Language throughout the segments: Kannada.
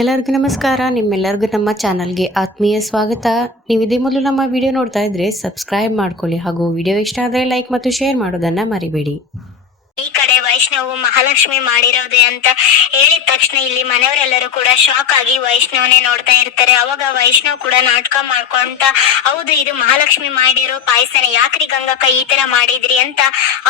ಎಲ್ಲರಿಗೂ ನಮಸ್ಕಾರ. ನಿಮ್ಮೆಲ್ಲರಿಗೂ ನಮ್ಮ ಚಾನಲ್ಗೆ ಆತ್ಮೀಯ ಸ್ವಾಗತ. ನೀವು ಇದೇ ಮೊದಲು ನಮ್ಮ ವಿಡಿಯೋ ನೋಡ್ತಾ ಇದ್ರೆ ಸಬ್ಸ್ಕ್ರೈಬ್ ಮಾಡ್ಕೊಳ್ಳಿ ಹಾಗೂ ವಿಡಿಯೋ ಇಷ್ಟ ಆದರೆ ಲೈಕ್ ಮತ್ತು ಶೇರ್ ಮಾಡೋದನ್ನ ಮರಿಬೇಡಿ. ಈ ಕಡೆ ವೈಷ್ಣವು ಮಹಾಲಕ್ಷ್ಮಿ ಮಾಡಿರೋದೆ ಅಂತ ಹೇಳಿದ ತಕ್ಷಣ ಇಲ್ಲಿ ಮನೆಯವರೆಲ್ಲರೂ ಕೂಡ ಶಾಕ್ ಆಗಿ ವೈಷ್ಣವನೇ ನೋಡ್ತಾ ಇರ್ತಾರೆ. ಅವಾಗ ವೈಷ್ಣವ್ ಕೂಡ ನಾಟಕ ಮಾಡ್ಕೊಂತ, ಹೌದು ಇದು ಮಹಾಲಕ್ಷ್ಮಿ ಮಾಡಿರೋ ಪಾಯಸನೆ, ಯಾಕ್ರಿ ಗಂಗಕ್ಕ ಈ ತರ ಮಾಡಿದ್ರಿ ಅಂತ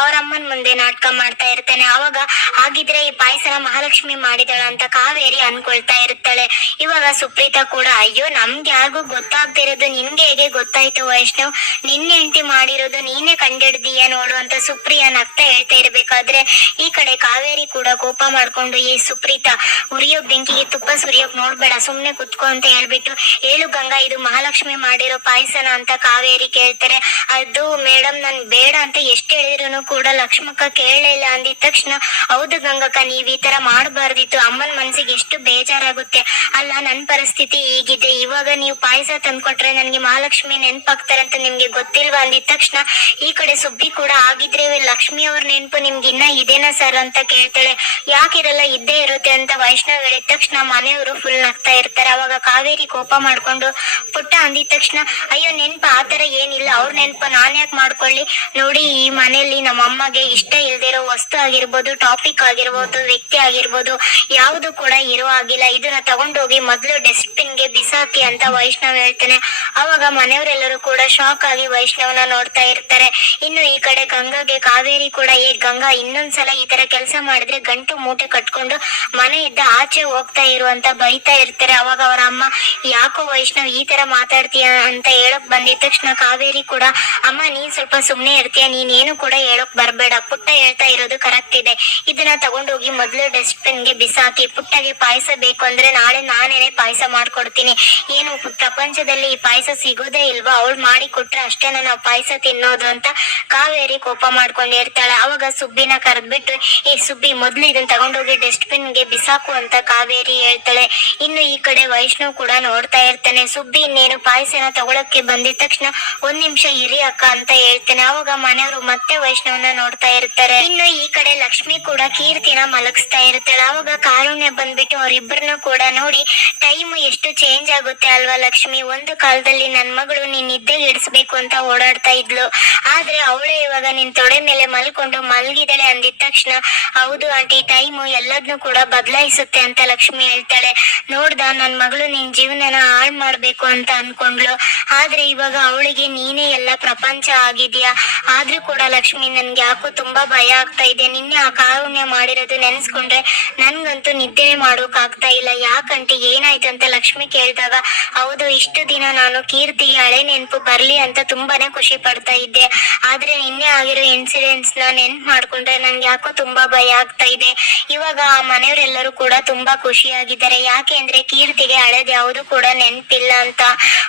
ಅವ್ರ ಅಮ್ಮನ ಮುಂದೆ ನಾಟಕ ಮಾಡ್ತಾ ಇರ್ತಾನೆ. ಅವಾಗ ಹಾಗಿದ್ರೆ ಈ ಪಾಯಸನ ಮಹಾಲಕ್ಷ್ಮಿ ಮಾಡಿದಳ ಅಂತ ಕಾವೇರಿ ಅನ್ಕೊಳ್ತಾ ಇರ್ತಾಳೆ. ಇವಾಗ ಸುಪ್ರೀತಾ ಕೂಡ, ಅಯ್ಯೋ ನಮ್ಗೆ ಯಾರಿಗೂ ಗೊತ್ತಾಗ್ತಿರೋದು ನಿನ್ಗೆ ಹೇಗೆ ಗೊತ್ತಾಯ್ತು ವೈಷ್ಣವ್, ನಿನ್ನ ಹೆಂಡತಿ ಮಾಡಿರೋದು ನೀನೇ ಕಂಡಿಡ್ದೀಯ ನೋಡು ಅಂತ ಸುಪ್ರಿಯಾ ನಗ್ತಾ ಹೇಳ್ತಾ ಇರ್ಬೇಕಾದ್ರೆ ಈ ಕಡೆ ಕಾವೇರಿ ಕೂಡ ಕೋಪ ಮಾಡ್ಕೊಂಡು, ಈ ಸುಪ್ರೀತಾ ಉರಿಯೋ ಬೆಂಕಿಗೆ ತುಪ್ಪ ಸುರಿಯೋಕ್ ನೋಡ್ಬೇಡ, ಸುಮ್ನೆ ಕುತ್ಕೋ ಅಂತ ಹೇಳ್ಬಿಟ್ಟು, ಹೇಳು ಗಂಗಾ ಇದು ಮಹಾಲಕ್ಷ್ಮಿ ಮಾಡಿರೋ ಪಾಯಸನ ಅಂತ ಕಾವೇರಿ ಕೇಳ್ತಾರೆ. ಅದು ಮೇಡಮ್ ನನ್ ಬೇಡ ಅಂತ ಎಷ್ಟು ಹೇಳಿದ್ರು ಕೂಡ ಲಕ್ಷ್ಮಕ್ಕ ಕೇಳಲೇ ಇಲ್ಲ ಅಂದಿದ ತಕ್ಷಣ, ಹೌದು ಗಂಗಕ್ಕ ನೀವ್ ಈ ತರ ಮಾಡಬಾರ್ದಿತ್ತು, ಅಮ್ಮನ ಮನ್ಸಿಗೆ ಎಷ್ಟು ಬೇಜಾರಾಗುತ್ತೆ ಅಲ್ಲ, ನನ್ ಪರಿಸ್ಥಿತಿ ಹೀಗಿದೆ, ಇವಾಗ ನೀವು ಪಾಯಸ ತಂದ್ಕೊಟ್ರೆ ನನ್ಗೆ ಮಹಾಲಕ್ಷ್ಮಿ ನೆನ್ಪಾಗ್ತಾರೆ ಅಂತ ನಿಮ್ಗೆ ಗೊತ್ತಿಲ್ವಾ ಅಂದಿದ ತಕ್ಷಣ ಈ ಕಡೆ ಸುಬ್ಬಿ ಕೂಡ, ಆಗಿದ್ರೆ ಲಕ್ಷ್ಮಿ ಅವ್ರ ನೆನ್ಪು ನಿಮ್ಗೆ ಇನ್ನ ಇದೇನಾ ಸರ್ ಅಂತ ಕೇಳ್ತಾಳೆ. ಯಾಕಿರಲ್ಲ ಇದ್ದೇ ಇರುತ್ತೆ ಅಂತ ವೈಷ್ಣವ್ ಹೇಳಿದ ತಕ್ಷಣ ಮನೆಯವರು ಫುಲ್ ನಗ್ತಾ ಇರ್ತಾರೆ. ಅವಾಗ ಕಾವೇರಿ ಕೋಪ ಮಾಡ್ಕೊಂಡು, ಪುಟ್ಟ ಅಂದಿದ ತಕ್ಷಣ, ಅಯ್ಯೋ ನೆನ್ಪ ಆತರ ಏನಿಲ್ಲ, ಅವ್ರ ನೆನ್ಪ ನಾನ್ ಯಾಕೆ ಮಾಡ್ಕೊಳ್ಳಿ, ನೋಡಿ ಈ ಮನೆಯಲ್ಲಿ ನಮ್ಮ ಅಮ್ಮಗೆ ಇಷ್ಟ ಇಲ್ದಿರೋ ವಸ್ತು ಆಗಿರ್ಬೋದು, ಟಾಪಿಕ್ ಆಗಿರ್ಬೋದು, ವ್ಯಕ್ತಿ ಆಗಿರ್ಬೋದು, ಯಾವುದು ಕೂಡ ಇರೋ ಆಗಿಲ್ಲ, ಇದನ್ನ ತಗೊಂಡೋಗಿ ಮೊದ್ಲು ಡಸ್ಟ್ಬಿನ್ ಗೆ ಬಿಸಾಕಿ ಅಂತ ವೈಷ್ಣವ್ ಹೇಳ್ತಾನೆ. ಅವಾಗ ಮನೆಯವರೆಲ್ಲರೂ ಕೂಡ ಶಾಕ್ ಆಗಿ ವೈಷ್ಣವ್ನ ನೋಡ್ತಾ ಇರ್ತಾರೆ. ಇನ್ನು ಈ ಕಡೆ ಗಂಗಾಗೆ ಕಾವೇರಿ ಕೂಡ, ಗಂಗಾ ಇನ್ನೊಂದ್ಸಲ ಈ ತರ ಕೆಲಸ ಮಾಡಿದ್ರೆ ಗಂಟು ಮೂಟೆ ಕಟ್ಕೊಂಡು ಮನೆಯಿಂದ ಆಚೆ ಹೋಗ್ತಾ ಇರು ಅಂತ ಬೈತಾ ಇರ್ತಾರೆ. ಅವಾಗ ಅವರ ಅಮ್ಮ, ಯಾಕೋ ವೈಷ್ಣವ್ ಈ ತರ ಮಾತಾಡ್ತೀಯ ಅಂತ ಹೇಳಕ್ ಬಂದಿದ ತಕ್ಷಣ ಕಾವೇರಿ ಕೂಡ, ಅಮ್ಮ ನೀನ್ ಸ್ವಲ್ಪ ಸುಮ್ನೆ ಇರ್ತೀಯ, ನೀನೇನು ಕೂಡ ಹೇಳಕ್ ಬರ್ಬೇಡ, ಪುಟ್ಟ ಹೇಳ್ತಾ ಇರೋದು ಕರೆಕ್ಟ್ ಇದೆ, ಇದನ್ನ ತಗೊಂಡೋಗಿ ಮೊದ್ಲು ಡಸ್ಟ್ಬಿನ್ ಗೆ ಬಿಸಾಕಿ, ಪುಟ್ಟಗೆ ಪಾಯಸ ಬೇಕು ಅಂದ್ರೆ ನಾಳೆ ನಾನೇನೆ ಪಾಯಸ ಮಾಡ್ಕೊಡ್ತೀನಿ, ಏನು ಪ್ರಪಂಚದಲ್ಲಿ ಈ ಪಾಯಸ ಸಿಗೋದೇ ಇಲ್ವಾ, ಅವಳು ಮಾಡಿ ಕೊಟ್ರೆ ಅಷ್ಟೇನ ನಾವು ಪಾಯಸ ತಿನ್ನೋದು ಅಂತ ಕಾವೇರಿ ಕೋಪ ಮಾಡ್ಕೊಂಡಿರ್ತಾಳೆ. ಅವಾಗ ಸುಬ್ಬಿನ ಕರೆದ್ಬಿಟ್ಟು, ಈ ಸುಬ್ಬಿ ಮೊದ್ಲು ಇದನ್ನ ತಗೊಂಡೋಗಿ ಡಸ್ಟ್ಬಿನ್ ಗೆ ಬಿಸಾಕು ಅಂತ ಕಾವೇರಿ ಹೇಳ್ತಾಳೆ. ಇನ್ನು ಈ ಕಡೆ ವೈಷ್ಣವ್ ಕೂಡ ನೋಡ್ತಾ ಇರ್ತಾನೆ. ಸುಬ್ಬಿ ಇನ್ನೇನು ಪಾಯಸನ ತಗೊಳಕ್ಕೆ ಬಂದಿದ ತಕ್ಷಣ, ಒಂದ್ ನಿಮಿಷ ಇರಿ ಅಕ್ಕ ಅಂತ ಹೇಳ್ತಾನೆ. ಅವಾಗ ಮನೆಯವರು ಮತ್ತೆ ವೈಷ್ಣವ್ನ ನೋಡ್ತಾ ಇರ್ತಾರೆ. ಇನ್ನು ಈ ಕಡೆ ಲಕ್ಷ್ಮಿ ಕೂಡ ಕೀರ್ತಿನ ಮಲಗಿಸ್ತಾ ಇರ್ತಾಳೆ. ಅವಾಗ ಕಾರುಣ್ಯ ಬಂದ್ಬಿಟ್ಟು ಅವರಿಬ್ಬರನ್ನು ಕೂಡ ನೋಡಿ, ಟೈಮ್ ಎಷ್ಟು ಚೇಂಜ್ ಆಗುತ್ತೆ ಅಲ್ವಾ ಲಕ್ಷ್ಮಿ, ಒಂದು ಕಾಲದಲ್ಲಿ ನನ್ ಮಗಳು ನೀನ್ ನಿದ್ದೆಗೆ ಇಡಿಸ್ಬೇಕು ಅಂತ ಓಡಾಡ್ತಾ ಇದ್ಲು, ಆದ್ರೆ ಅವಳೇ ಇವಾಗ ನಿನ್ ತೊಡೆ ಮೇಲೆ ಮಲ್ಕೊಂಡು ಮಲ್ಗಿದಾಳೆ ಅಂದಿದ ತಕ್ಷಣ, ಹೌದು ಆಂಟಿ ಟೈಮ್ ಎಲ್ಲದನ್ನು ಕೂಡ ಬದಲಾಯಿಸುತ್ತೆ ಅಂತ ಲಕ್ಷ್ಮಿ ಹೇಳ್ತಾಳೆ. ನೋಡ್ದ ನನ್ ಮಗಳು ನಿನ್ ಜೀವನನ ಹಾಳು ಮಾಡ್ಬೇಕು ಅಂತ ಅನ್ಕೊಂಡ್ಲು, ಆದ್ರೆ ಇವಾಗ ಅವಳಿಗೆ ನೀನೇ ಎಲ್ಲ ಪ್ರಪಂಚ ಆಗಿದ್ಯಾ. ಆದ್ರೂ ಕೂಡ ಲಕ್ಷ್ಮಿ ನನ್ಗೆ ಯಾಕೋ ತುಂಬಾ ಭಯ ಆಗ್ತಾ ಇದೆ, ನಿನ್ನೆ ಆ ಕಾರುಣ್ಯ ಮಾಡಿರೋದು ನೆನ್ಸ್ಕೊಂಡ್ರೆ ನನ್ಗಂತೂ ನಿದ್ದೆನೆ ಮಾಡೋಕ್ ಆಗ್ತಾ ಇಲ್ಲ, ಯಾಕಂಟಿ ಏನಾಯ್ತು ಅಂತ ಲಕ್ಷ್ಮಿ ಕೇಳಿದಾಗ, ಹೌದು ಇಷ್ಟು ದಿನ ನಾನು ಕೀರ್ತಿಗೆ ಹಳೆ ನೆನ್ಪು ಬರ್ಲಿ ಅಂತ ತುಂಬಾನೇ ಖುಷಿ ಪಡ್ತಾ ಇದ್ದೆ, ಆದ್ರೆ ನಿನ್ನೆ ಆಗಿರೋ ಇನ್ಸಿಡೆಂಟ್ಸ್ ನ ನೆನ್ಪು ಮಾಡ್ಕೊಂಡ್ರೆ ನನ್ಗೆ ಯಾಕೋ ತುಂಬಾ ಭಯ ಆಗ್ತಾ ಇದೆ. ಇವಾಗ ಆ ಮನೆಯವರೆಲ್ಲರೂ ಕೂಡ ತುಂಬಾ ಖುಷಿಯಾಗಿದ್ದಾರೆ, ಯಾಕೆ ಅಂದ್ರೆ ಕೀರ್ತಿಗೆ ಹಳೇದ್ ಯಾವುದು ಕೂಡ ನೆನ್ಪಿಲ್ಲ ಅಂತ.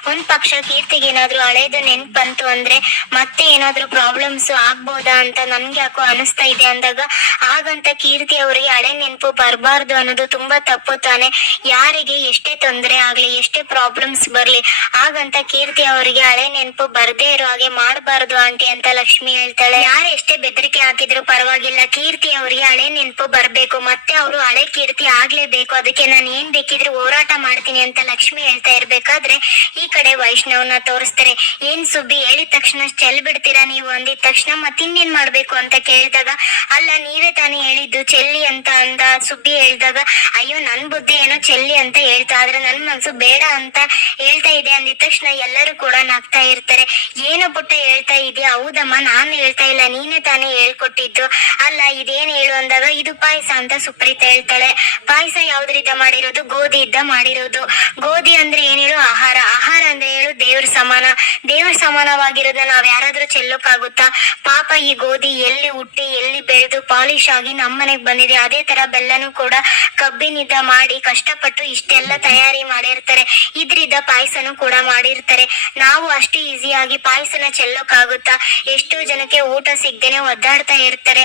ಒಂದ್ ಪಕ್ಷ ಕೀರ್ತಿಗೆ ಏನಾದ್ರು ಹಳೇದು ನೆನ್ಪು ಬಂತು ಅಂದ್ರೆ ಮತ್ತೆ ಏನಾದ್ರು ಪ್ರಾಬ್ಲಮ್ಸ್ ಆಗ್ಬೋದಾ ಅಂತ ನನ್ಗೆ ಯಾಕೋ ಅನಿಸ್ತಾ ಇದೆ ಅಂದಾಗ, ಹಾಗಂತ ಕೀರ್ತಿ ಅವರಿಗೆ ಹಳೆ ನೆನ್ಪು ಬರಬಾರ್ದು ಅನ್ನೋದು ತುಂಬಾ ತಪ್ಪು ತಾನೆ, ಯಾರಿಗೆ ಎಷ್ಟೇ ತೊಂದರೆ ಆಗ್ಲಿ ಎಷ್ಟೇ ಪ್ರಾಬ್ಲಮ್ಸ್ ಬರ್ಲಿ ಹಾಗಂತ ಕೀರ್ತಿ ಅವರಿಗೆ ಹಳೆ ನೆನ್ಪು ಬರ್ದೇ ಇರೋ ಹಾಗೆ ಮಾಡಬಾರ್ದು ಆಂಟಿ ಅಂತ ಲಕ್ಷ್ಮಿ ಹೇಳ್ತಾಳೆ. ಯಾರು ಎಷ್ಟೇ ಬೆದರಿಕೆ ಹಾಕಿದ್ರು ಪರವಾಗಿಲ್ಲ, ಕೀರ್ತಿ ಅವರಿಗೆ ಹಳೆ ನೆನ್ಪು ಬರ್ಬೇಕು, ಮತ್ತೆ ಅವರು ಹಳೆ ಕೀರ್ತಿ ಆಗ್ಲೇಬೇಕು, ಅದಕ್ಕೆ ನಾನು ಏನ್ ಬೇಕಿದ್ರು ಹೋರಾಟ ಮಾಡ್ತೀನಿ ಅಂತ ಲಕ್ಷ್ಮಿ ಹೇಳ್ತಾ ಇರ್ಬೇಕಾದ್ರೆ ಈ ಕಡೆ ವೈಷ್ಣವ್ನ ತೋರಿಸ್ತಾರೆ. ಏನ್ ಸುಬ್ಬಿ ಹೇಳಿದ ತಕ್ಷಣ ಚೆಲ್ ಬಿಡ್ತೀರಾ ನೀವು ಅಂದಿದ ತಕ್ಷಣ ಮತ್ತಿನ್ನೇನ್ ಮಾಡ್ಬೇಕು ಅಂತ ಕೇಳಿದಾಗ, ಅಲ್ಲ ನೀವೇ ತಾನೇ ಹೇಳಿದ್ದು ಚೆಲ್ಲಿ ಅಂತ ಅಂದ ಸುಬ್ಬಿ ಹೇಳಿದಾಗ, ಅಯ್ಯೋ ನನ್ ಬುದ್ಧಿ ಏನೋ ಚೆಲ್ಲಿ ಅಂತ ಹೇಳ್ತಾ, ಆದ್ರೆ ನನ್ ಮನ್ಸು ಬೇಡ ಅಂತ ಹೇಳ್ತಾ ಇದೆ ಅಂದಿದ ತಕ್ಷಣ ಎಲ್ಲರೂ ಕೂಡ ನಗ್ತಾ ಇರ್ತಾರೆ. ಏನು ಪುಟ್ಟ ಹೇಳ್ತಾ ಇದೆಯಾ, ಹೌದಮ್ಮ ನಾನು ಹೇಳ್ತಾ ಇಲ್ಲ ನೀನೇ ತಾನೇ ಹೇಳ್ಕೊಟ್ಟಿದ್ದು, ಅಲ್ಲ ಇದೇನ್ ಹೇಳು ಅಂದಾಗ, ಇದು ಪಾಯಸ ಅಂತ ಸುಪ್ರೀತಾ ಹೇಳ್ತಾಳೆ. ಪಾಯಸ ಯಾವ್ದ್ರಿಂದ ಮಾಡಿರೋದು, ಗೋಧಿಯಿಂದ ಮಾಡಿರೋದು, ಗೋಧಿ ಅಂದ್ರೆ ಏನ್ ಹೇಳು, ಆಹಾರ, ಆಹಾರ ಅಂದ್ರೆ ಹೇಳು ದೇವ್ರ ಸಮಾನ, ದೇವ್ರ ಸಮಾನವಾಗಿರೋದನ್ನ ನಾವ್ ಯಾರಾದ್ರೂ ಚೆಲ್ಲೋಕಾಗುತ್ತಾ, ಪಾಪ ಈ ಗೋಧಿ ಎಲ್ಲಿ ಹುಟ್ಟಿ ಎಲ್ಲಿ ಬೆಳೆದು ಪಾಲಿಶ್ ಆಗಿ ನಮ್ಮನೆಗ್ ಬಂದಿದೆ, ಅದೇ ತರ ಬೆಲ್ಲನೂ ಕೂಡ ಕಬ್ಬಿನಿಂದ ಮಾಡಿ ಕಷ್ಟಪಟ್ಟು ಇಷ್ಟೆಲ್ಲ ತಯಾರಿ ಮಾಡಿರ್ತಾರೆ, ಇದ್ರಿಂದ ಪಾಯಸನೂ ಕೂಡ ಮಾಡಿರ್ತಾರೆ, ನಾವು ಅಷ್ಟು ಈಸಿಯಾಗಿ ಪಾಯಸನ ಚೆಲ್ಲೋಕಾಗುತ್ತಾ, ಎಷ್ಟೋ ಜನಕ್ಕೆ ಊಟ ಸಿಗ್ದೇನೆ ಒದ್ದಾಡ್ತಾ ಇರ್ತಾರೆ,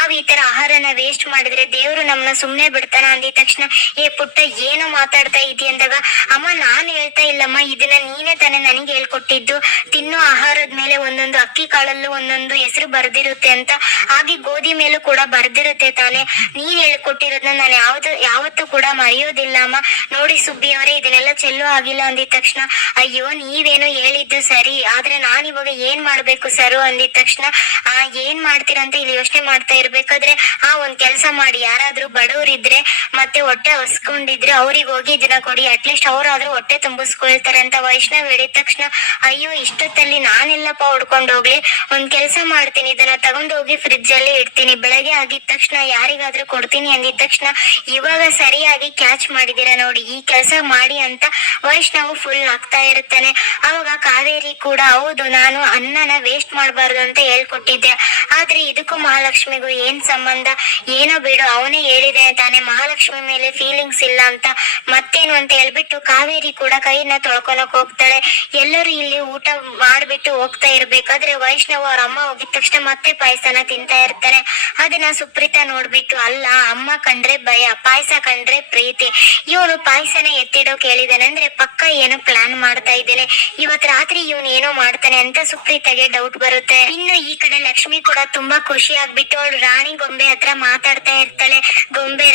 ನಾವ್ ಈ ತರ ಆಹಾರನ ವೇಸ್ಟ್ ಮಾಡಿದ್ರೆ ದೇವ್ರು ನಮ್ನ ಸುಮ್ನೆ ಬಿಡ್ತಾನ ಅಂದಿದ ತಕ್ಷಣ ಏ ಪುಟ್ಟ ಏನು ಮಾತಾಡ್ತಾ ಇದ್ದಿ ಅಂದಾಗ ಅಮ್ಮ ನಾನ್ ಹೇಳ್ತಾ ಇಲ್ಲಮ್ಮ, ಇದನ್ನ ನೀನೇ ತಾನೇ ನನಗೆ ಹೇಳ್ಕೊಟ್ಟಿದ್ದು. ತಿನ್ನೋ ಆಹಾರದ ಮೇಲೆ ಒಂದೊಂದು ಅಕ್ಕಿ ಕಾಳಲ್ಲೂ ಒಂದೊಂದು ಹೆಸರು ಬರ್ದಿರುತ್ತೆ ಅಂತ, ಹಾಗೆ ಗೋಧಿ ಮೇಲೂ ಕೂಡ ಬರ್ದಿರುತ್ತೆ ತಾನೆ. ನೀನ್ ಹೇಳ್ಕೊಟ್ಟಿರೋದನ್ನ ನಾನು ಯಾವತ್ತೂ ಕೂಡ ಮರೆಯೋದಿಲ್ಲ ಅಮ್ಮ. ನೋಡಿ ಸುಬ್ಬಿ ಅವರೇ, ಇದನ್ನೆಲ್ಲ ಚೆಲ್ಲೋ ಆಗಿಲ್ಲ ಅಂದಿದ ತಕ್ಷಣ ಅಯ್ಯೋ ನೀವೇನು ಹೇಳಿದ್ದು ಸರಿ, ಆದ್ರೆ ನಾನ್ ಇವಾಗ ಏನ್ ಮಾಡ್ಬೇಕು ಸರು ಅಂದಿದ ತಕ್ಷಣ ಏನ್ ಮಾಡ್ತೀರಾ ಅಂತ ಇಲ್ಲಿ ಯೋಚನೆ ಮಾಡ್ತಾ ಇರ್ಬೇಕಾದ್ರೆ ಒಂದ್ ಕೆಲ್ಸ ಮಾಡಿ, ಯಾರಾದ್ರೂ ಬಡವರಿದ್ರೆ ಮತ್ತೆ ಹೊಟ್ಟೆ ಹಸ್ಕೊಂಡಿದ್ರೆ ಅವ್ರಿಗೆ ಹೋಗಿ ಇದನ್ನ ಕೊಡಿ, ಅಟ್ಲೀಸ್ಟ್ ಅವ್ರಾದ್ರೂ ಹೊಟ್ಟೆ ತುಂಬಿಸ್ಕೊಳ್ತಾರೆ ಅಂತ ವೈಷ್ಣವ್ ಹೇಳಿದ ತಕ್ಷಣ ಅಯ್ಯೋ ಇಷ್ಟೊತ್ತಲ್ಲಿ ನಾನೆಲ್ಲಪ್ಪ ಹೊಡ್ಕೊಂಡು ಹೋಗ್ಲಿ, ಒಂದ್ ಕೆಲ್ಸ ಮಾಡ್ತೀನಿ, ಇದನ್ನ ತಗೊಂಡೋಗಿ ಫ್ರಿಡ್ಜ್ ಅಲ್ಲಿ ಇಡ್ತೀನಿ, ಬೆಳಗ್ಗೆ ಆಗಿದ ತಕ್ಷಣ ಯಾರಿಗಾದ್ರೂ ಕೊಡ್ತೀನಿ ಅಂದಿದ ತಕ್ಷಣ ಇವಾಗ ಸರಿಯಾಗಿ ಕ್ಯಾಚ್ ಮಾಡಿದೀರಾ ನೋಡಿ, ಈ ಕೆಲ್ಸ ಮಾಡಿ ಅಂತ ವೈಷ್ಣವ್ ಫುಲ್ ಆಗ್ತಾ ಇರ್ತಾನೆ. ಅವಾಗ ಕಾವೇರಿ ಕೂಡ ಹೌದು ನಾನು ಅನ್ನನ ವೇಸ್ಟ್ ಮಾಡಬಾರ್ದು ಅಂತ ಹೇಳ್ಕೊಟ್ಟಿದ್ದೆ, ಆದ್ರೆ ಇದಕ್ಕೂ ಮಹಾಲಕ್ಷ್ಮಿಗೂ ಏನ್ ಸಂಬಂಧ, ಏನೋ ಬಿಡು ಅವನೇ ಹೇಳಿದೆ ತಾನೆ ಮಹಾಲಕ್ಷ್ಮಿ ಮೇಲೆ ಫೀಲಿಂಗ್ಸ್ ಇಲ್ಲ ಅಂತ, ಮತ್ತೇನು ಅಂತ ಹೇಳ್ಬಿಟ್ಟು ಕಾವೇರಿ ಕೂಡ ಕೈನ ತೊಳ್ಕೊಳಕ್ ಹೋಗ್ತಾಳೆ. ಎಲ್ಲರೂ ಇಲ್ಲಿ ಊಟ ಮಾಡ್ಬಿಟ್ಟು ಹೋಗ್ತಾ ಇರ್ಬೇಕಾದ್ರೆ ವೈಷ್ಣವ್ ಅವ್ರ ಅಮ್ಮ ಹೋಗಿದ ತಕ್ಷಣ ಮತ್ತೆ ಪಾಯಸನ ತಿಂತಾ ಇರ್ತಾನೆ. ಅದನ್ನ ಸುಪ್ರೀತಾ ನೋಡ್ಬಿಟ್ಟು ಅಲ್ಲ ಅಮ್ಮ ಕಂಡ್ರೆ ಭಯ, ಪಾಯಸ ಕಂಡ್ರೆ ಪ್ರೀತಿ, ಇವನು ಪಾಯಸನ ಎತ್ತಿಡೋಕ್ ಹೇಳಿದಾನೆ ಅಂದ್ರೆ ಪಕ್ಕ ಏನೋ ಪ್ಲಾನ್ ಮಾಡ್ತಾ ಇದ್ದೇನೆ, ಇವತ್ ರಾತ್ರಿ ಇವನ್ ಏನೋ ಮಾಡ್ತಾನೆ ಅಂತ ಸುಪ್ರೀತಾಗೆ ಡೌಟ್ ಬರುತ್ತೆ. ಇನ್ನು ಈ ಕಡೆ ಲಕ್ಷ್ಮಿ ಕೂಡ ತುಂಬಾ ಖುಷಿ ಆಗ್ಬಿಟ್ಟು ಅವಳು ರಾಣಿ ಗೊಂಬೆ ಹತ್ರ ಮಾತಾಡ್ತಾ ಇರ್ತಾಳೆ.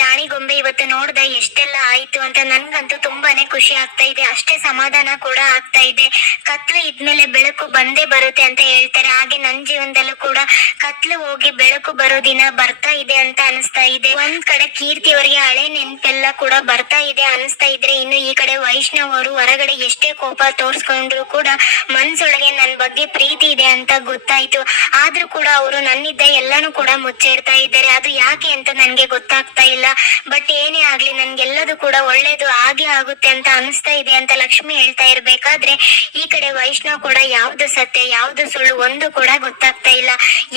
ರಾಣಿ ಗೊಂಬೆ ಇವತ್ತು ನೋಡ್ದ ಎಷ್ಟೆಲ್ಲ ಆಯ್ತು ಅಂತ, ನನ್ಗಂತೂ ತುಂಬಾನೇ ಖುಷಿ ಆಗ್ತಾ ಇದೆ, ಅಷ್ಟೇ ಸಮಾಧಾನ ಕೂಡ ಆಗ್ತಾ ಇದೆ. ಕತ್ಲು ಇದ್ಮೇಲೆ ಬೆಳಕು ಬಂದೇ ಬರುತ್ತೆ ಅಂತ ಹೇಳ್ತಾರೆ, ಹಾಗೆ ನನ್ ಜೀವನದಲ್ಲೂ ಕೂಡ ಕತ್ಲು ಹೋಗಿ ಬೆಳಕು ಬರೋ ದಿನ ಬರ್ತಾ ಇದೆ ಅಂತ ಅನಿಸ್ತಾ ಇದೆ. ಒಂದ್ ಕಡೆ ಕೀರ್ತಿ ಅವರಿಗೆ ಹಳೆ ನೆನ್ಪೆಲ್ಲ ಕೂಡ ಬರ್ತಾ ಇದೆ ಅನಿಸ್ತಾ ಇದ್ರೆ, ಇನ್ನು ಈ ಕಡೆ ವೈಷ್ಣವ್ ಅವರು ಹೊರಗಡೆ ಎಷ್ಟೇ ಕೋಪ ತೋರ್ಸ್ಕೊಂಡ್ರು ಕೂಡ ಮನ್ಸೊಳಗೆ ನನ್ ಬಗ್ಗೆ ಪ್ರೀತಿ ಇದೆ ಅಂತ ಗೊತ್ತಾಯ್ತು, ಆದ್ರೂ ಕೂಡ ಅವರು ನನ್ನಿದ್ದ ಎಲ್ಲಾನು ಕೂಡ ಮುಚ್ಚಿಡ್ತಾ ಇದ್ದಾರೆ, ಅದು ಯಾಕೆ ಅಂತ ನನ್ಗೆ ಗೊತ್ತಾಗ್ತಾ ಇಲ್ಲ. ಬಟ್ ಏನೇ ಆಗ್ಲಿ ನನ್ಗೆಲ್ಲದು ಕೂಡ ಒಳ್ಳೇದು ಹಾಗೆ ಆಗುತ್ತೆ ಅಂತ ಅನಿಸ್ತಾ ಇದೆ ಅಂತ ಲಕ್ಷ್ಮಿ ಹೇಳ್ತಾ ಇರ್ಬೇಕಾದ್ರೆ ಈ ಕಡೆ ವೈಷ್ಣವ್ ಕೂಡ ಯಾವ್ದು ಸತ್ಯ ಯಾವ್ದು ಸುಳ್ಳು ಒಂದು ಕೂಡ ಗೊತ್ತಾಗ್ತಾ ಇಲ್ಲ,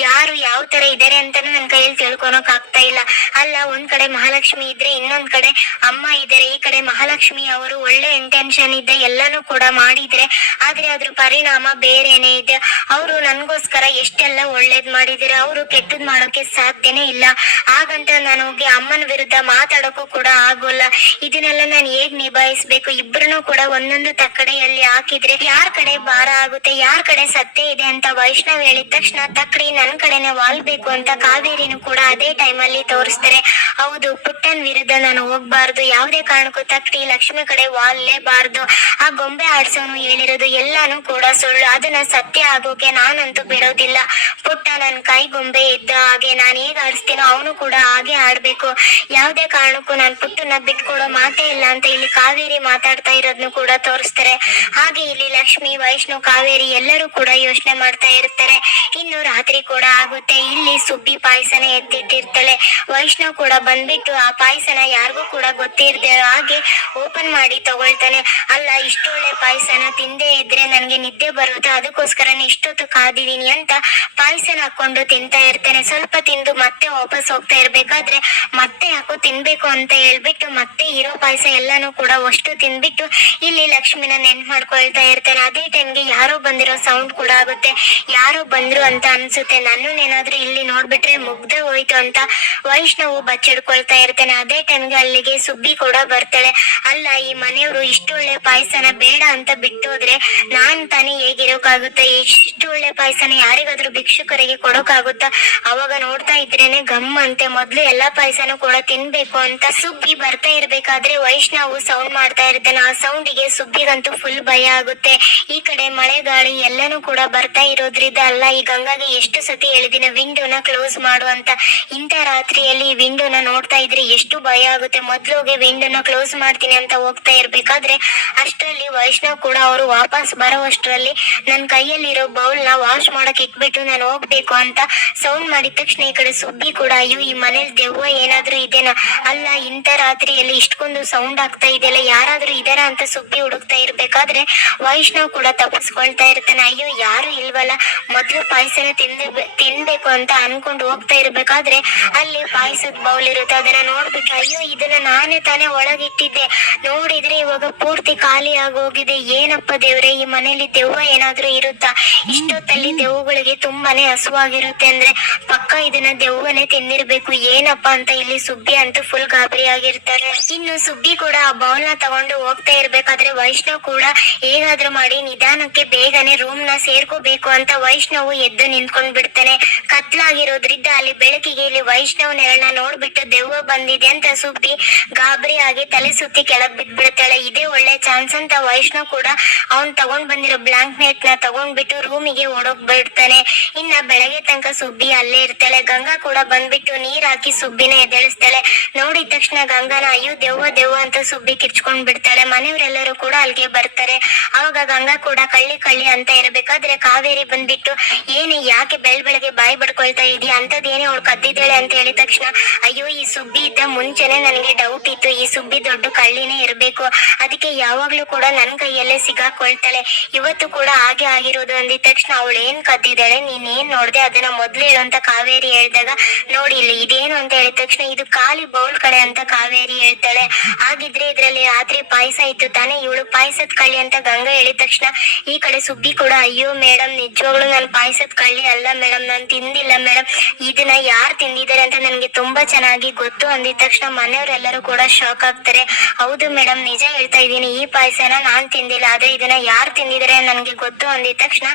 ಯಾರು ಯಾವ ತರ ಇದಾರೆ ಅಂತಾನು ನನ್ ಕೈಯಲ್ಲಿ ತಿಳ್ಕೊಳಕ್ ಆಗ್ತಾ ಇಲ್ಲ. ಅಲ್ಲ ಒಂದ್ ಕಡೆ ಮಹಾಲಕ್ಷ್ಮಿ ಇದ್ರೆ ಇನ್ನೊಂದ್ ಕಡೆ ಅಮ್ಮ ಇದ್ದಾರೆ, ಈ ಕಡೆ ಮಹಾಲಕ್ಷ್ಮಿ ಅವರು ಒಳ್ಳೆ ಇಂಟೆನ್ಷನ್ ಇದ್ದ ಎಲ್ಲಾನು ಕೂಡ ಮಾಡಿದ್ರೆ ಆದ್ರೆ ಅದ್ರ ಪರಿಣಾಮ ಬೇರೆನೆ ಇದೆ. ಅವರು ನನ್ಗೋಸ್ಕರ ಎಷ್ಟೆಲ್ಲ ಒಳ್ಳೇದ್ ಮಾಡಿದ್ರೆ ಅವರು ಕೆಟ್ಟದ್ ಮಾಡೋಕೆ ಸಾಧ್ಯನೇ ಇಲ್ಲ, ಹಾಗಂತ ನಾನು ಹೋಗಿ ಅಮ್ಮನ ವಿರುದ್ಧ ಮಾತಾಡೋಕು ಕೂಡ ಆಗೋಲ್ಲ. ಇದನ್ನೆಲ್ಲ ನಾನು ಹೇಗ್ ನಿಭಾಯಿಸ್ಬೇಕು, ಇಬ್ರು ಕೂಡ ಒಂದೊಂದು ತಕ್ಕಡೆಯಲ್ಲಿ ಹಾಕಿದ್ರೆ ಯಾರ್ ಕಡೆ ಭಾರ ಆಗುತ್ತೆ, ಯಾರ್ ಕಡೆ ಸತ್ಯ ಇದೆ ಅಂತ ವೈಷ್ಣವ್ ಹೇಳಿದ ತಕ್ಷಣ ತಕ್ಕಡಿ ನನ್ ಕಡೆನೆ ವಾಲ್ಬೇಕು ಅಂತ ಕಾವೇರಿನೂ ಕೂಡ ಅದೇ ಟೈಮ್ ಅಲ್ಲಿ ತೋರಿಸ್ತಾರೆ. ಹೌದು ಪುಟ್ಟನ್ ವಿರುದ್ಧ ನಾನು ಹೋಗ್ಬಾರ್ದು, ಯಾವ್ದೇ ಕಾರಣಕ್ಕೂ ತಕ್ಕಡಿ ಲಕ್ಷ್ಮಿ ಕಡೆ ವಾಲ್ಲೇಬಾರ್ದು, ಆ ಗೊಂಬೆ ಆಡ್ಸೋನು ಹೇಳಿರೋದು ಎಲ್ಲಾನು ಕೂಡ ಸುಳ್ಳು, ಅದನ್ನ ಸತ್ಯ ಆಗೋಕೆ ನಾನಂತೂ ಬಿಡೋದಿಲ್ಲ. ಪುಟ್ಟ ನನ್ ಕೈ ಗೊಂಬೆ ಇದ್ದ ಹಾಗೆ ನಾನು ಹೇಗ್ ಆಡಿಸ್ತೀನೋ ಅವನು ಕೂಡ ಹಾಗೆ ಆಡ್ಬೇಕು, ಯಾವ್ದೇ ಕಾರಣಕ್ಕೂ ನಾನ್ ಪುಟ್ಟನ ಬಿಟ್ಕೊಡೋ ಮಾತೇ ಇಲ್ಲ ಅಂತ ಇಲ್ಲಿ ಕಾವೇರಿ ಮಾತಾಡ್ತಾ ಇರೋದ್ನು ಕೂಡ ತೋರಿಸ್ತಾರೆ. ಹಾಗೆ ಇಲ್ಲಿ ಲಕ್ಷ್ಮಿ ವೈಷ್ಣವ್ ಕಾವೇರಿ ಎಲ್ಲರೂ ಕೂಡ ಯೋಚನೆ ಮಾಡ್ತಾ ಇರ್ತಾರೆ. ಇನ್ನು ರಾತ್ರಿ ಕೂಡ ಆಗುತ್ತೆ, ಇಲ್ಲಿ ಸುಬ್ಬಿ ಪಾಯಸನ ಎತ್ತಿಟ್ಟಿರ್ತಾಳೆ, ವೈಷ್ಣವ್ ಕೂಡ ಬಂದ್ಬಿಟ್ಟು ಆ ಪಾಯಸನ ಯಾರಿಗೂ ಕೂಡ ಗೊತ್ತಿರದೆ ಹಾಗೆ ಓಪನ್ ಮಾಡಿ ತಗೊಳ್ತಾನೆ. ಅಲ್ಲ ಇಷ್ಟೊಳ್ಳೆ ಪಾಯಸನ ತಿಂದೇ ಇದ್ರೆ ನನ್ಗೆ ನಿದ್ದೆ ಬರುತ್ತೆ, ಅದಕ್ಕೋಸ್ಕರನೇ ಇಷ್ಟೊತ್ತು ಕಾದಿದೀನಿ ಅಂತ ಪಾಯಸನ ಹಾಕೊಂಡು ತಿಂತಾ ಇರ್ತಾನೆ. ಸ್ವಲ್ಪ ತಿಂದು ಮತ್ತೆ ವಾಪಸ್ ಹೋಗ್ತಾ ಇರ್ಬೇಕಾದ್ರೆ ಮತ್ತೆ ಯಾಕೋ ತಿನ್ಬೇಕು ಅಂತ ಹೇಳ್ಬಿಟ್ಟು ಮತ್ತೆ ಇರೋ ಪಾಯಸ ಎಲ್ಲಾನು ಕೂಡ ಅಷ್ಟು ತಿನ್ಬಿಟ್ಟು ಇಲ್ಲಿ ಲಕ್ಷ್ಮಿನ ನೆನ್ಪ್ ಮಾಡ್ಕೊಳ್ತಾ ಇರ್ತಾನೆ. ಅದೇ ಟೈಮ್ಗೆ ಯಾರೋ ಬಂದಿರೋ ಸೌಂಡ್ ಕೂಡ ಆಗುತ್ತೆ, ಯಾರೋ ಬಂದ್ರು ಅಂತ ಅನ್ಸುತ್ತೆ, ನನ್ನನ್ನೇನಾದ್ರೂ ಇಲ್ಲಿ ನೋಡ್ಬಿಟ್ರೆ ಮುಗ್ದ ಹೋಯ್ತು ಅಂತ ವೈಷ್ಣವ್ ಬಚ್ಚಿಡ್ಕೊಳ್ತಾ ಇರ್ತಾನೆ. ಅದೇ ಟೈಮ್ಗೆ ಅಲ್ಲಿಗೆ ಸುಬ್ಬಿ ಕೂಡ ಬರ್ತಾಳೆ. ಅಲ್ಲ ಈ ಮನೆಯವರು ಇಷ್ಟು ಒಳ್ಳೆ ಪಾಯಸನ ಬೇಡ ಅಂತ ಬಿಟ್ಟೋದ್ರೆ ನಾನ್ ತಾನೇ ಹೇಗಿರೋಕಾಗುತ್ತೆ, ಇಷ್ಟು ಒಳ್ಳೆ ಪಾಯಸನ ಯಾರಿಗಾದ್ರೂ ಭಿಕ್ಷುಕರಿಗೆ ಕೊಡೋಕಾಗುತ್ತಾ? ಅವಾಗ ನೋಡ್ತಾ ಇದ್ರೇನೆ ಗಮ್ ಅಂತೆ, ಮೊದ್ಲು ಎಲ್ಲಾ ಪಾಯಸನೂ ಕೂಡ ತಿನ್ಬೇಕು ಅಂತ ಸುಬ್ಬಿ ಬರ್ತಾ ಇರ್ಬೇಕಾದ್ರೆ ವೈಷ್ಣವ್ ಸೌಂಡ್ ಮಾಡ್ತಾ ಇರ್ತಾನೆ. ಆ ಸೌಂಡಿಗೆ ಸುಬ್ಬಿಗಂತೂ ಫುಲ್ ಭಯ ಆಗುತ್ತೆ. ಈ ಕಡೆ ಮಳೆ ಗಾಳಿ ಎಲ್ಲಾನು ಕೂಡ ಬರ್ತಾ ಇರೋದ್ರಿಂದ ಅಲ್ಲ ಈ ಗಂಗಾಗೆ ಎಷ್ಟು ಸತಿ ಹೇಳಿದಿನ ವಿಂಡೋನ ಕ್ಲೋಸ್ ಮಾಡು ಅಂತ, ಇಂಥ ರಾತ್ರಿಯಲ್ಲಿ ವಿಂಡೋನ ನೋಡ್ತಾ ಇದ್ರೆ ಎಷ್ಟು ಭಯ ಆಗುತ್ತೆ. ಮೊದ್ಲೋಗಿ ವಿಂಡೋನ ಕ್ಲೋಸ್ ಮಾಡ್ತೀನಿ ಅಂತ ಹೋಗ್ತಾ ಇರ್ಬೇಕಾದ್ರೆ ಅಷ್ಟರಲ್ಲಿ ವೈಷ್ಣವ್ ಕೂಡ ಅವರು ವಾಪಸ್ ಬರೋವಷ್ಟರಲ್ಲಿ ನನ್ನ ಕೈಯಲ್ಲಿರೋ ಬೌಲ್ ನ ವಾಶ್ ಮಾಡಕ್ ಇಟ್ಬಿಟ್ಟು ನಾನು ಹೋಗ್ಬೇಕು ಅಂತ ಸೌಂಡ್ ಮಾಡಿದ ತಕ್ಷಣ ಈ ಕಡೆ ಸುಬ್ಬಿ ಕೂಡ ಅಯ್ಯೋ ಈ ಮನೇಲಿ ದೆವ್ವ ಏನಾದ್ರೂ ಇದೆನಾ, ಅಲ್ಲ ಇಂಥ ರಾತ್ರಿಯಲ್ಲಿ ಇಷ್ಟೊಂದು ಸೌಂಡ್ ಆಗ್ತಾ ಇದೆಯಲ್ಲ ಯಾರಾದ್ರೂ ಇದಾರ ಅಂತ ಸುಬ್ಬಿ ಹುಡುಕ್ತಾ ಇರ್ಬೇಕಾದ್ರೆ ವೈಷ್ಣವ್ ಕೂಡ ತಪ್ಪಿಸ್ಕೊಳ್ತಾ ಇರ್ತಾನೆ. ಅಯ್ಯೋ ಯಾರು ಇಲ್ವಲ್ಲ, ಮೊದ್ಲು ಪಾಯಸನ ತಿನ್ಬೇಕು ಅಂತ ಅನ್ಕೊಂಡು ಹೋಗ್ತಾ ಇರ್ಬೇಕಾದ್ರೆ ಅಲ್ಲಿ ಪಾಯಸದ ಬೌಲ್ ಇರುತ್ತೆ, ಅದನ್ನ ನೋಡ್ಬಿಟ್ಟು ಅಯ್ಯೋ ಇದನ್ನ ನಾನೇ ತಾನೇ ಒಳಗಿಟ್ಟಿದ್ದೆ, ನೋಡಿದ್ರೆ ಇವಾಗ ಪೂರ್ತಿ ಖಾಲಿ ಆಗೋಗಿದೆ. ಏನಪ್ಪ ದೇವ್ರೆ, ಈ ಮನೇಲಿ ದೆವ್ವ ಏನಾದ್ರೂ ಇರುತ್ತಾ? ಇಷ್ಟೊತ್ತಲ್ಲಿ ದೆವ್ವಗಳಿಗೆ ತುಂಬಾನೇ ಹಸುವಾಗಿರುತ್ತೆ ಅಂದ್ರೆ ಪಕ್ಕ ಇದನ್ನ ದೆವ್ವನೇ ತಿಂದಿರ್ಬೇಕು. ಏನಪ್ಪ ಅಂತ ಇಲ್ಲಿ ಸುಬ್ಬಿ ಅಂತೂ ಫುಲ್ ಗಾಬರಿ ಆಗಿರ್ತಾರೆ. ಇನ್ನು ಸುಬ್ಬಿ ಕೂಡ ಆ ಬೌಲ್ ನ ತಗೊಂಡು ಹೋಗ್ತಾ ಇರ್ಬೇಕಾದ್ರೆ ವೈಷ್ಣವ್ ಕೂಡ ಹೇಗಾದ್ರೂ ಮಾಡಿ ನಿಧಾನಕ್ಕೆ ಬೇಗನೆ ರೂಮ್ ನ ಸೇರ್ಕೋಬೇಕು ಅಂತ ವೈಷ್ಣವ್ ಎದ್ದು ನಿಂತ್ಕೊಂಡ್ ಬಿಡ್ತಾನೆ. ಕತ್ಲಾಗಿರೋದ್ರಿಂದ ಅಲ್ಲಿ ಬೆಳಕಿಗೆ ಇಲ್ಲಿ ವೈಷ್ಣವ್ ನೆರಳನ್ನ ನೋಡ್ಬಿಟ್ಟು ದೆವ್ವ ಬಂದಿದೆ ಅಂತ ಸುಬ್ಬಿ ಗಾಬರಿ ಆಗಿ ತಲೆ ಸುತ್ತಿ ಕೆಳಗ್ ಬಿದ್ಬಿಡ್ತಾಳೆ. ಇದೇ ಒಳ್ಳೆ ಚಾನ್ಸ್ ಅಂತ ವೈಷ್ಣವ್ ಕೂಡ ಅವ್ನ್ ತಗೊಂಡ್ ಬಂದಿರೋ ಬ್ಲಾಂಕೆಟ್ ನ ತಗೊಂಡ್ಬಿಟ್ಟು ರೂಮಿಗೆ ಓಡೋಗ್ ಬಿಡ್ತಾನೆ. ಇನ್ನ ಬೆಳಗ್ಗೆ ತನಕ ಸುಬ್ಬಿ ಅಲ್ಲೇ ಇರ್ತಾಳೆ. ಗಂಗಾ ಕೂಡ ಬಂದ್ಬಿಟ್ಟು ನೀರ್ ಹಾಕಿ ಸುಬ್ಬಿನ ಎದ್ದೇಳಿಸ್ತಾಳೆ. ನೋಡಿದ ತಕ್ಷಣ ಗಂಗಾನ ಅಯ್ಯೋ ದೆವ್ವ ದೆವ್ವ ಅಂತ ಸುಬ್ಬಿ ಕಿರ್ಚ್ಕೊಂಡ್ ಬಿಡ್ತಾಳೆ. ಮನೆಯವರೆಲ್ಲರೂ ಕೂಡ ಅಲ್ಲಿಗೆ ಬರ್ತಾರೆ. ಅವಾಗ ಗಂಗಾ ಕೂಡ ಕಳ್ಳಿ ಕಳ್ಳಿ ಅಂತ ಇರ್ಬೇಕಾದ್ರೆ ಕಾವೇರಿ ಬಂದ್ಬಿಟ್ಟು ಏನೇ ಯಾಕೆ ಬೆಳಗ್ಗೆ ಬಾಯಿ ಬಡ್ಕೊಳ್ತಾ ಇದೀಯ, ಅಂತದೇನೇ ಅವಳು ಕದ್ದಿದ್ದಾಳೆ ಅಂತ ಹೇಳಿದ ತಕ್ಷಣ ಅಯ್ಯೋ ಈ ಸುಬ್ಬಿ ಇದ್ದ ಮುಂಚೆನೆ ನನಗೆ ಡೌಟ್ ಇತ್ತು, ಈ ಸುಬ್ಬಿ ದೊಡ್ಡ ಕಳ್ಳಿನೇ ಇರ್ಬೇಕು, ಅದಕ್ಕೆ ಯಾವಾಗ್ಲೂ ಕೂಡ ನನ್ ಕೈಯಲ್ಲೇ ಸಿಗಾಕೊಳ್ತಾಳೆ, ಇವತ್ತು ಕೂಡ ಹಾಗೆ ಆಗಿರೋದು ಅಂದಿದ ತಕ್ಷಣ ಅವಳು ಏನ್ ಕದ್ದಿದ್ದಾಳೆ, ನೀನ್ ಏನ್ ನೋಡ್ದೆ ಅದನ್ನ ಮೊದ್ಲು ಹೇಳು ಅಂತ ಕಾವೇರಿ ಹೇಳ್ದಾಗ ನೋಡಿ ಇಲ್ಲಿ ಇದೇನು ಅಂತ ಹೇಳಿದ ತಕ್ಷಣ ಇದು ಖಾಲಿ ಬೌಲ್ ಕಡೆ ಅಂತ ಕಾವೇರಿ ಹೇಳ್ತಾಳೆ. ಹಾಗಿದ್ರೆ ಇದ್ರಲ್ಲಿ ರಾತ್ರಿ ಪಾಯಸ ಇತ್ತು ತಾನೇ, ಇವಳು ಪಾಯಸದ ಕಳ್ಳಿ ಅಂತ ಗಂಗಾ ಹೇಳಿದ ತಕ್ಷಣ ಈ ಕಡೆ ಸುಬ್ಬಿ ಕೂಡ ಅಯ್ಯೋ ಮೇಡಮ್ ನಿಜವಾಗ್ಲು ನಾನು ಪಾಯಸದ ಕಳ್ಳಿ ಅಲ್ಲ ಮೇಡಮ್, ನಾನು ತಿಂದಿಲ್ಲ ಮೇಡಮ್, ಇದನ್ನ ಯಾರು ತಿಂದಿದ್ದಾರೆ ಅಂತ ನನಗೆ ತುಂಬಾ ಚೆನ್ನಾಗಿ ಗೊತ್ತು ಅಂದಿದ ತಕ್ಷಣ ಮನೆಯವರೆಲ್ಲರೂ ಕೂಡ ಶಾಕ್ ಆಗ್ತಾರೆ. ಹೌದು ಮೇಡಮ್ ನಿಜ ಹೇಳ್ತಾ ಇದ್ದೀನಿ, ಈ ಪಾಯಸನ ನಾನ್ ತಿಂದಿಲ್ಲ, ಆದ್ರೆ ಇದನ್ನ ಯಾರು ತಿಂದಿದ್ದಾರೆ ನನ್ಗೆ ಗೊತ್ತು ಅಂದಿದ ತಕ್ಷಣ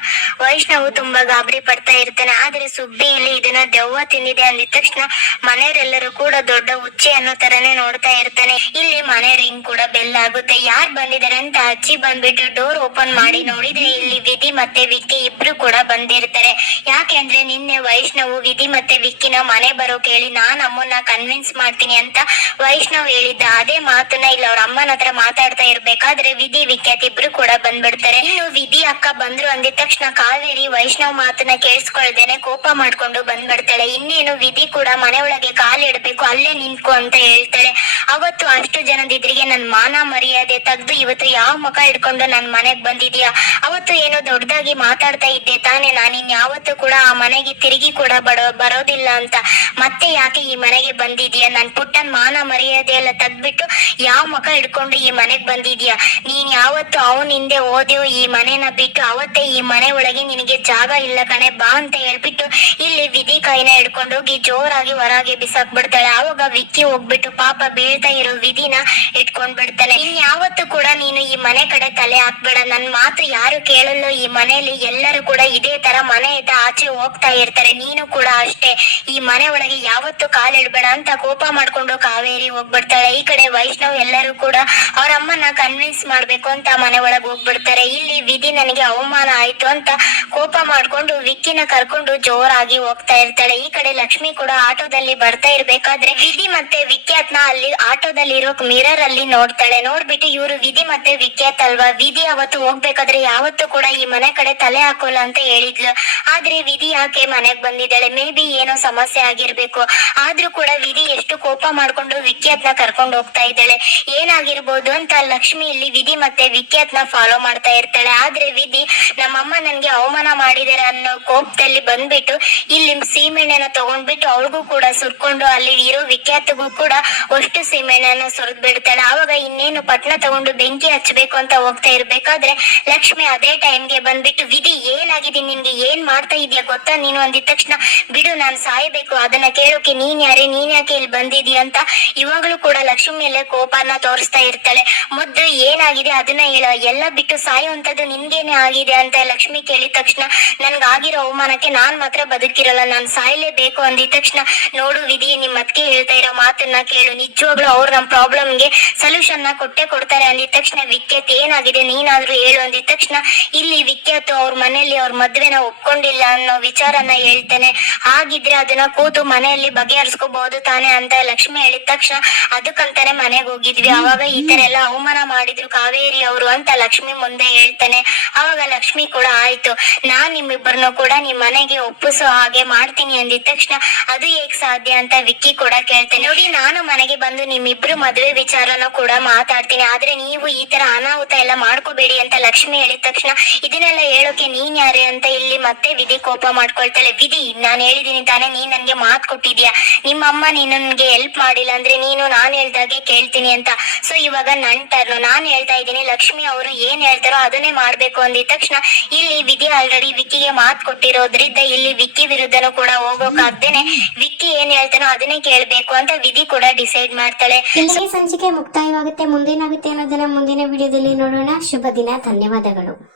ವೈಷ್ಣವ್ ತುಂಬಾ ಗಾಬರಿ ಪಡ್ತಾ ಇರ್ತಾನೆ. ಆದ್ರೆ ಸುಬ್ಬಿ ಇಲ್ಲಿ ಇದನ್ನ ದೆವ್ವ ತಿಂದಿದೆ ಅಂದಿದ ತಕ್ಷಣ ಮನೆಯವರೆಲ್ಲರೂ ಕೂಡ ದೊಡ್ಡ ಹುಚ್ಚಿ ಅನ್ನೋ ತರನೇ ನೋಡ್ತಾ ಇರ್ತಾನೆ. ಇಲ್ಲಿ ಮನೆ ರಿಂಗ್ ಕೂಡ ಬೆಲ್ ಆಗುತ್ತೆ. ಯಾರು ಬಂದಿದ್ದಾರೆ ಅಂತ ಅಜ್ಜಿ ಬಂದ್ಬಿಟ್ಟು ಡೋರ್ ಓಪನ್ ಮಾಡಿ ನೋಡಿದ್ರೆ ಇಲ್ಲಿ ವಿಧಿ ಮತ್ತೆ ವಿಕ್ಕಿ ಇಬ್ರು ಕೂಡ ಬಂದಿರ್ತಾರೆ. ಯಾಕೆಂದ್ರೆ ನಿನ್ನೆ ವೈಷ್ಣವ್ ವಿಧಿ ಮತ್ತೆ ವಿಕ್ಕಿನ ಮನೆ ಬರೋ ಕೇಳಿ ನಾನ್ ಅಮ್ಮನ್ನ ಕನ್ವಿನ್ಸ್ ಮಾಡ್ತೀನಿ ಅಂತ ವೈಷ್ಣವ್ ಹೇಳಿದ್ದ. ಅದೇ ಮಾತನ್ನ ಇಲ್ಲಿ ಅವ್ರ ಅಮ್ಮನ ಹತ್ರ ಮಾತಾಡ್ತಾ ಇರ್ಬೇಕಾದ್ರೆ ವಿಧಿ ವಿಖ್ಯಾತ್ ಇಬ್ರು ಕೂಡ ಬಂದ್ಬಿಡ್ತಾರೆ. ಇನ್ನು ವಿಧಿ ಅಕ್ಕ ಬಂದ್ರು ಅಂದಿದ ತಕ್ಷಣ ಕಾವೇರಿ ವೈಷ್ಣವ್ ಮಾತನ್ನ ಕೇಳಿಸ್ಕೊಳ್ದೇನೆ ಕೋಪ ಮಾಡ್ಕೊಂಡು ಬಂದ್ಬಿಡ್ತಾಳೆ. ಇನ್ನೇನು ವಿಧಿ ಕೂಡ ಮನೆ ಒಳಗೆ ಕಾಲಿಡ್ಬೇಕು ಅಲ್ಲೇ ನಿಂತ್ಕೊ ಅಂತ ಹೇಳ್ತಾಳೆ. ಅವತ್ತು ಅಷ್ಟು ಜನದಿದ್ರಿಗೆ ನನ್ ಮಾನ ಮರ್ಯಾದೆ ತೆಗ್ದು ಇವತ್ತು ಯಾವ ಮುಖ ಇಟ್ಕೊಂಡು ನನ್ ಮನೆಗ್ ಬಂದಿದ್ಯಾ, ಅವತ್ತು ಏನೋ ದೊಡ್ಡದಾಗಿ ಮಾತಾಡ್ತಾ ಇದ್ದೆ ತಾನೆ, ನಾನು ಇನ್ಯಾವತ್ತು ಕೂಡ ಆ ಮನೆಗೆ ತಿರುಗಿ ಕೂಡ ಬರೋದಿಲ್ಲ ಅಂತ, ಮತ್ತೆ ಯಾಕೆ ಈ ಮನೆಗೆ ಬಂದಿದ್ಯಾ, ನನ್ ಪುಟ್ಟನ್ ಮಾನ ಮರ್ಯಾದೆ ಎಲ್ಲ ತೆಗ್ದ್ಬಿಟ್ಟು ಯಾವ ಮುಖ ಇಟ್ಕೊಂಡು ಈ ಮನೆಗ್ ಬಂದಿದ್ಯಾ, ನೀನ್ ಯಾವತ್ತು ಅವನ ಹಿಂದೆ ಓದ್ಯೋ ಈ ಮನೆನ ಬಿಟ್ಟು ಅವತ್ತೇ ಈ ಮನೆ ಒಳಗೆ ನಿನಗೆ ಜಾಗ ಇಲ್ಲ ಕಣೆ ಬಾ ಅಂತ ಹೇಳ್ಬಿಟ್ಟು ಇಲ್ಲಿ ವಿಧಿ ಕೈನ ಹಿಡ್ಕೊಂಡು ಹೋಗಿ ಜೋರಾಗಿ ಹೊರಗೆ ಬಿಸಾಕ್ ಬಿಡ್ತಾಳೆ. ಆವಾಗ ವಿಕ್ಕಿ ಹೋಗ್ಬಿಟ್ಟು ಪಾಪ ಬೀಳ್ತಾ ಇರೋ ವಿಧಿನ ಇಟ್ಕೊಂಡ್ ಬಿಡ್ತಾನೆ. ಇನ್ಯಾವತ್ತು ಕೂಡ ನೀನು ಈ ಮನೆ ಕಡೆ ತಲೆ ಹಾಕ್ಬೇಡ, ನನ್ ಮಾತು ಯಾರು ಕೇಳಲ್ಲೋ, ಈ ಮನೆಯಲ್ಲಿ ಎಲ್ಲರೂ ಕೂಡ ಇದೇ ತರ ಮನೆಯಿಂದ ಆಚೆ ಹೋಗ್ತಾ ಇರ್ತಾರೆ, ನೀನು ಕೂಡ ಅಷ್ಟೇ, ಈ ಮನೆ ಒಳಗೆ ಯಾವತ್ತು ಕಾಲಿಡ್ಬೇಡ ಅಂತ ಕೋಪ ಮಾಡ್ಕೊಂಡು ಕಾವೇರಿ ಹೋಗ್ಬಿಡ್ತಾಳೆ. ಈ ಕಡೆ ವೈಷ್ಣವ್ ಎಲ್ಲರೂ ಕೂಡ ಅವ್ರ ಅಮ್ಮನ ಕನ್ವಿನ್ಸ್ ಮಾಡ್ಬೇಕು ಅಂತ ಮನೆ ಒಳಗೆ ಹೋಗ್ಬಿಡ್ತಾರೆ. ಇಲ್ಲಿ ವಿಧಿ ನನಗೆ ಅವಮಾನ ಆಯ್ತು ಅಂತ ಕೋಪ ಮಾಡ್ಕೊಂಡು ವಿಕ್ಕಿನ ಕರ್ಕೊಂಡು ಜೋರಾಗಿ ಹೋಗ್ತಾ ಇರ್ತಾಳೆ. ಈ ಕಡೆ ಲಕ್ಷ್ಮಿ ಕೂಡ ಆಟೋದಲ್ಲಿ ಬರ್ತಾ ಇರ್ಬೇಕಾದ್ರೆ ವಿಧಿ ಮತ್ತೆ ವಿಖ್ಯಾತ್ನ ಅಲ್ಲಿ ಆಟೋದಲ್ಲಿ ಇರೋ ಮಿರರ್ ಅಲ್ಲಿ ನೋಡ್ತಾಳೆ. ನೋಡ್ಬಿಟ್ಟು ಇವರು ವಿಧಿ ಮತ್ತೆ ವಿಖ್ಯಾತ್ ಅಲ್ವಾ, ವಿಧಿ ಅವತ್ತು ಹೋಗ್ಬೇಕಾದ್ರೆ ಯಾವತ್ತು ಕೂಡ ಈ ಮನೆ ಕಡೆ ತಲೆ ಹಾಕೋಲ್ಲ ಅಂತ ಹೇಳಿದ್ಲು, ಆದ್ರೆ ವಿಧಿ ಯಾಕೆ ಮನೆಗ್ ಬಂದಿದ್ದಾಳೆ, ಮೇ ಬಿ ಏನೋ ಸಮಸ್ಯೆ ಆಗಿರ್ಬೇಕು. ಆದ್ರೂ ಕೂಡ ವಿಧಿ ಎಷ್ಟು ಕೋಪ ಮಾಡ್ಕೊಂಡು ವಿಖ್ಯಾತ್ನ ಕರ್ಕೊಂಡು ಹೋಗ್ತಾ ಇದ್ದಾಳೆ, ಏನಾಗಿರ್ಬೋದು ಅಂತ ಲಕ್ಷ್ಮಿ ಇಲ್ಲಿ ವಿಧಿ ಮತ್ತೆ ವಿಖ್ಯಾತ್ನ ಫಾಲೋ ಮಾಡ್ತಾ ಇರ್ತಾಳೆ. ಆದ್ರೆ ವಿಧಿ ನಮ್ಮಮ್ಮ ನನ್ಗೆ ಅವಮಾನ ಮಾಡಿದಾರೆ ಅನ್ನೋ ಕೋಪದಲ್ಲಿ ಬಂದ್ಬಿಟ್ಟು ಇಲ್ಲಿ ಸೀಮೆಣ್ಣೆನ ತಗೊಂಡ್ಬಿಟ್ಟು ಅವಳಿಗೂ ಕೂಡ ಸುರ್ಕೊಂಡು ಅಲ್ಲಿ ಇರೋ ವಿಖ್ಯಾತ್ಗೂ ಕೂಡ ಅಷ್ಟು ಸೀಮೆಣ್ಣೆನ ಸುರಿದ್ ಬಿಡ್ತಾಳೆ. ಆವಾಗ ಇನ್ನೇನು ಪಟ್ನ ತಗೊಂಡು ಬೆಂಕಿ ಹಚ್ಚಬೇಕು ಅಂತ ಹೋಗ್ತಾ ಇರ್ಬೇಕಾದ್ರೆ ಲಕ್ಷ್ಮಿ ಅದೇ ಟೈಮ್ಗೆ ಬಂದ್ಬಿಟ್ಟು ವಿಧಿ ಏನಾಗಿದೆ ನಿನ್ಗೆ, ಏನ್ ಮಾಡ್ತಾ ಇದೀಯ ಗೊತ್ತಾ ನೀನು ಅಂದಿದ ತಕ್ಷಣ ಬಿಡು ನಾನ್ ಸಾಯ್ಬೇಕು, ಅದನ್ನ ಕೇಳೋಕೆ ನೀನ್ ಯಾರೇ, ನೀನ್ ಯಾಕೆ ಇಲ್ಲಿ ಬಂದಿದೀಯ ಅಂತ ಇವಾಗ್ಲೂ ಕೂಡ ಲಕ್ಷ್ಮಿ ಮೇಲೆ ಕೋಪನ ತೋರಿಸ್ತಾ ಇರ್ತಾಳೆ. ಮೊದ್ಲು ಏನಾಗಿದೆ ಅದನ್ನ ಹೇಳ, ಎಲ್ಲ ಬಿಟ್ಟು ಸಾಯುವಂತದ್ದು ನಿನ್ಗೇನೆ ಆಗಿದೆ ಅಂತ ಲಕ್ಷ್ಮಿ ಕೇಳಿದ ತಕ್ಷಣ ನನ್ಗಾಗಿರೋ ಅವಮಾನಕ್ಕೆ ನಾನ್ ಮಾತ್ರ ಬದುಕಿರಲ್ಲ, ನಾನ್ ಸಾಯ್ಲೇಬೇಕು ಅಂದಿದ ತಕ್ಷಣ ನೋಡು ವಿಧಿ ನಿಮ್ ಅತ್ತಿಗೆ ಹೇಳ್ತಾ ಇರೋ ಮಾತನ್ನ ಕೇಳು, ನಿಜವಾಗ್ಲೂ ಅವ್ರು ನಮ್ ಪ್ರಾಬ್ಲಮ್ಗೆ ಸೊಲ್ಯೂಷನ್ ನ ಕೊಟ್ಟೆ ಕೊಡ್ತಾರೆ ಅಂದಿದ ತಕ್ಷಣ ವಿಖ್ಯಾತ್ ಏನಾಗಿದೆ ನೀನಾದ್ರೂ ಹೇಳು ಅಂದಿದ ತಕ್ಷಣ ಇಲ್ಲಿ ವಿಖ್ಯಾತ್ ಅವ್ರ ಮನೆಯಲ್ಲಿ ಅವ್ರ ಮದ್ವೆನ ಒಪ್ಕೊಂಡಿಲ್ಲ ಅನ್ನೋ ವಿಚಾರನ ಹೇಳ್ತಾನೆ. ಹಾಗಿದ್ರೆ ಅದನ್ನ ಕೂತು ಮನೆಯಲ್ಲಿ ಬಗೆಹರಿಸ್ಕೋಬಹುದು ತಾನೆ ಅಂತ ಲಕ್ಷ್ಮಿ ಹೇಳಿದ ತಕ್ಷಣ ಅದಕ್ಕಂತಾನೆ ಮನೆಗೆ ಹೋಗಿದ್ವಿ, ಅವಾಗ ಈ ತರ ಎಲ್ಲ ಅವಮಾನ ಮಾಡಿದ್ರು ಕಾವೇರಿ ಅವರು ಅಂತ ಲಕ್ಷ್ಮಿ ಮುಂದೆ ಹೇಳ್ತಾನೆ. ಅವಾಗ ಲಕ್ಷ್ಮಿ ಕೂಡ ಆಯ್ತು ನಾನ್ ನಿಮ್ಮಿಬ್ಬರನ್ನು ಕೂಡ ನಿಮ್ ಮನೆಗೆ ಒಪ್ಪಿಸೋ ಹಾಗೆ ಮಾಡ್ತೀನಿ ಅಂದಿದ ತಕ್ಷಣ ಅದು ಹೇಗ್ ಸಾಧ್ಯ ಅಂತ ವಿಕ್ಕಿ ಕೂಡ ಕೇಳ್ತೇನೆ. ನೋಡಿ ನಾನು ಮನೆಗೆ ಬಂದು ನಿಮ್ಮಿಬ್ರು ಮದುವೆ ವಿಚಾರನ ಕೂಡ ಮಾತಾಡ್ತೀನಿ, ಆದ್ರೆ ನೀವು ಈ ತರ ಅನಾಹುತ ಎಲ್ಲ ಮಾಡ್ಕೋಬೇಡಿ ಅಂತ ಲಕ್ಷ್ಮಿ ಹೇಳಿದ ತಕ್ಷಣ ಇದನ್ನೆಲ್ಲ ಹೇಳೋಕೆ ನೀನ್ ಯಾರೇ ಅಂತ ಇಲ್ಲಿ ಮತ್ತೆ ವಿಧಿ ಕೋಪ ಮಾಡ್ಕೊಳ್ತಾಳೆ. ವಿಧಿ ನಾನ್ ಹೇಳಿದೀನಿ ತಾನೇ, ನೀನ್ ನನ್ಗೆ ಮಾತ್ ಕೊಟ್ಟಿದ್ಯಾ, ನಿಮ್ಮಮ್ಮ ನೀನ್ ನನ್ಗೆ ಹೆಲ್ಪ್ ಮಾಡಿಲ್ಲ ಅಂದ್ರೆ ನೀನು ನಾನ್ ಹೇಳ್ದಾಗೆ ಕೇಳ್ತೀನಿ ಅಂತ, ಸೊ ಇವಾಗ ಒನ್ ಟರ್ನ್. ನಾನ್ ಹೇಳ್ತಾ ಇದ್ದೀನಿ ಲಕ್ಷ್ಮಿ ಅವರು ಏನ್ ಹೇಳ್ತಾರೋ ಅದನ್ನೇ ಮಾಡ್ಬೇಕು ಅಂದಿದ ತಕ್ಷಣ ಇಲ್ಲಿ ವಿಧಿ ಆಲ್ರೆಡಿ ವಿಕ್ಕಿಗೆ ಮಾತು ಕೊಟ್ಟಿರೋದ್ರಿಂದ ಇಲ್ಲಿ ವಿಕ್ಕಿ ವಿರುದ್ಧನೂ ಕೂಡ ಹೋಗೋಕಾಗ್ದೇನೆ ವಿಕ್ಕಿ ಏನ್ ಹೇಳ್ತಾನೋ ಅದನ್ನೇ ಕೇಳ್ಬೇಕು ಅಂತ ವಿಧಿ ಕೂಡ ಡಿಸೈಡ್ ಮಾಡ್ತಾಳೆ. ಇಲ್ಲಿಗೆ ಸಂಚಿಕೆ ಮುಕ್ತಾಯವಾಗುತ್ತೆ. ಮುಂದೇನಾಗುತ್ತೆ ಅನ್ನೋದನ್ನ ಮುಂದಿನ ವಿಡಿಯೋದಲ್ಲಿ ನೋಡೋಣ. ಶುಭ ದಿನ. ಧನ್ಯವಾದಗಳು.